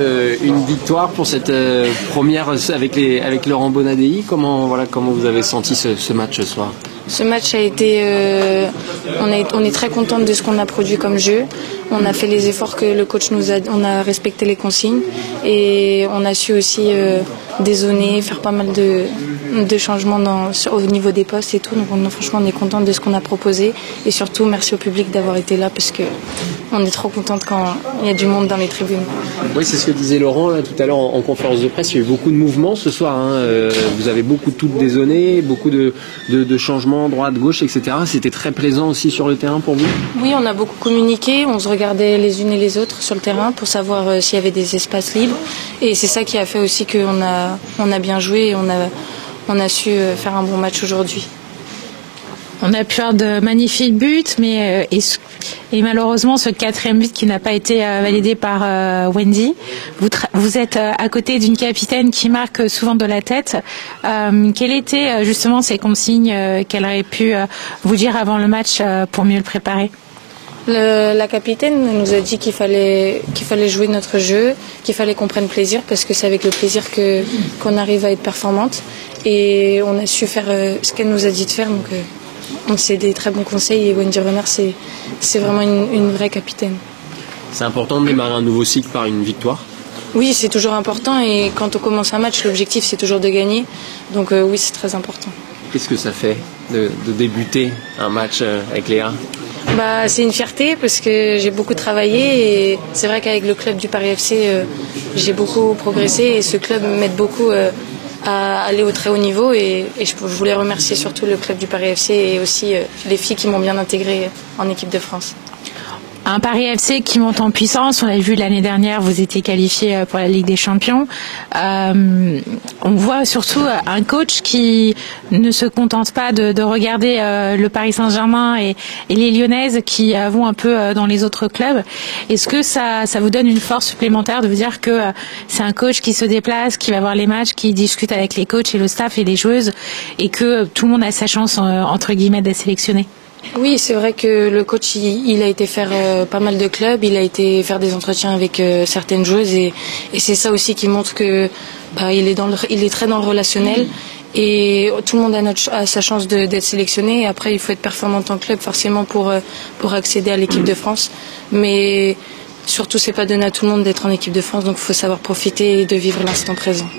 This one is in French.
Une victoire pour cette première avec Laurent Bonadei. Comment vous avez senti ce match ce soir? Ce match a été, on est très contente de ce qu'on a produit comme jeu. On a fait les efforts que le coach on a respecté les consignes et on a su aussi dézoner, faire pas mal de changements au niveau des postes et tout. Donc franchement, on est contente de ce qu'on a proposé et surtout merci au public d'avoir été là parce que on est trop contente quand il y a du monde dans les tribunes. Oui, c'est ce que disait Laurent là, tout à l'heure en conférence de presse. Il y a eu beaucoup de mouvements ce soir. Vous avez beaucoup tout dézoné, beaucoup de changements droite, gauche, etc. C'était très plaisant aussi sur le terrain pour vous? Oui, on a beaucoup communiqué. On se regardait les unes et les autres sur le terrain pour savoir s'il y avait des espaces libres. Et c'est ça qui a fait aussi qu'on a bien joué et on a su faire un bon match aujourd'hui. On a pu avoir de magnifiques buts, mais et malheureusement ce 4e but qui n'a pas été validé par Wendy. Vous êtes à côté d'une capitaine qui marque souvent de la tête. Quelles étaient justement ces consignes qu'elle aurait pu vous dire avant le match pour mieux le préparer? La capitaine nous a dit qu'il fallait jouer notre jeu, qu'il fallait qu'on prenne plaisir parce que c'est avec le plaisir qu'on arrive à être performante. Et on a su faire ce qu'elle nous a dit de faire. Donc c'est des très bons conseils et Wendy Renard c'est vraiment une vraie capitaine. C'est important de démarrer un nouveau cycle par une victoire? Oui, c'est toujours important et quand on commence un match, l'objectif c'est toujours de gagner. Donc oui, c'est très important. Qu'est-ce que ça fait de débuter un match avec Léa? C'est une fierté parce que j'ai beaucoup travaillé et c'est vrai qu'avec le club du Paris FC, j'ai beaucoup progressé et ce club m'aide beaucoup à aller au très haut niveau et je voulais remercier surtout le club du Paris FC et aussi les filles qui m'ont bien intégrée en équipe de France. Un Paris FC qui monte en puissance, on l'a vu l'année dernière, vous étiez qualifié pour la Ligue des Champions. On voit surtout un coach qui ne se contente pas de regarder le Paris Saint-Germain et les Lyonnaises qui vont un peu dans les autres clubs. Est-ce que ça vous donne une force supplémentaire de vous dire que c'est un coach qui se déplace, qui va voir les matchs, qui discute avec les coachs et le staff et les joueuses et que tout le monde a sa chance entre guillemets d'être sélectionné? Oui, c'est vrai que le coach, il a été faire pas mal de clubs, il a été faire des entretiens avec certaines joueuses et c'est ça aussi qui montre que il est très dans le relationnel et tout le monde a sa chance d'être sélectionné. Et après, il faut être performant en club forcément pour accéder à l'équipe de France. Mais surtout, c'est pas donné à tout le monde d'être en équipe de France, donc il faut savoir profiter et de vivre l'instant présent.